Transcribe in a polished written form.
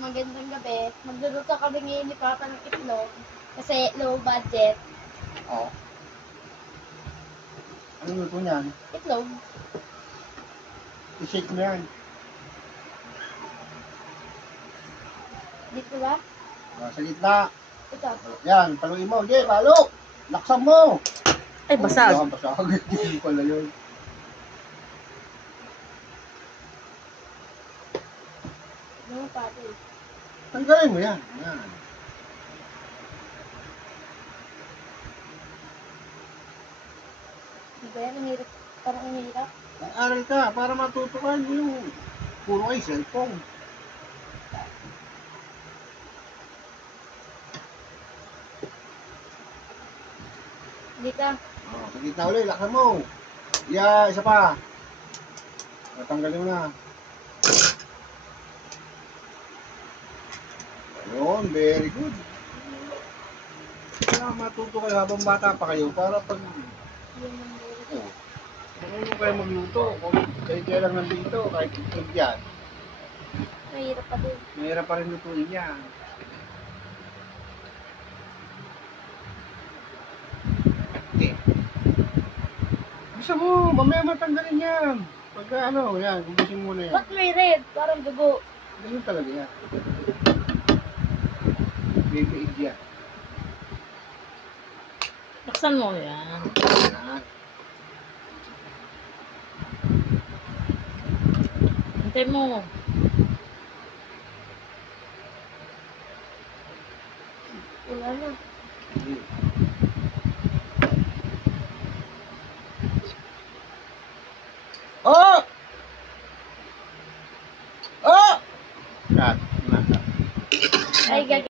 Magandang gabi. Magluluto kami ngayon ni Papa ng itlog. Kasi low budget. Oo. Ano luto niyan? Itlog. I-shake mo yan. Dito ba? Sa gitna. Ito. Yan, paluin mo. Hindi, palo. Laksan mo. Ay, basag. Oh, basag. Hindi pala yun. Ano pati? Tanggalin mo yan. Yan. Di ba yan? Ang hirap. Parang ang hirap. Aral ka para matuto ka yung puro ay cellphone. Dito. Oh, sa gitna ulit, laksan mo. Yeah, isa pa. Natanggalin mo na. Ayun, very good. Kaya matuto kayo habang bata pa kayo para pag Yun ang hirap. oh, marunong kayo magluto. Kung kayo lang nandito, kahit itlog yan. Mahirap pa din. Mahirap pa rin lutuin yan. Okay. Gusto mo, mamaya matanggalin yan. Pagka ano, yan, gubusin mo na yan. Ba't may red? Parang dugo. Ganun talaga yan. Baby egg yan. Laksan mo yan. Yan. Hintay mo. Wala na. Oh! Oh! Cut. Cut. Ay,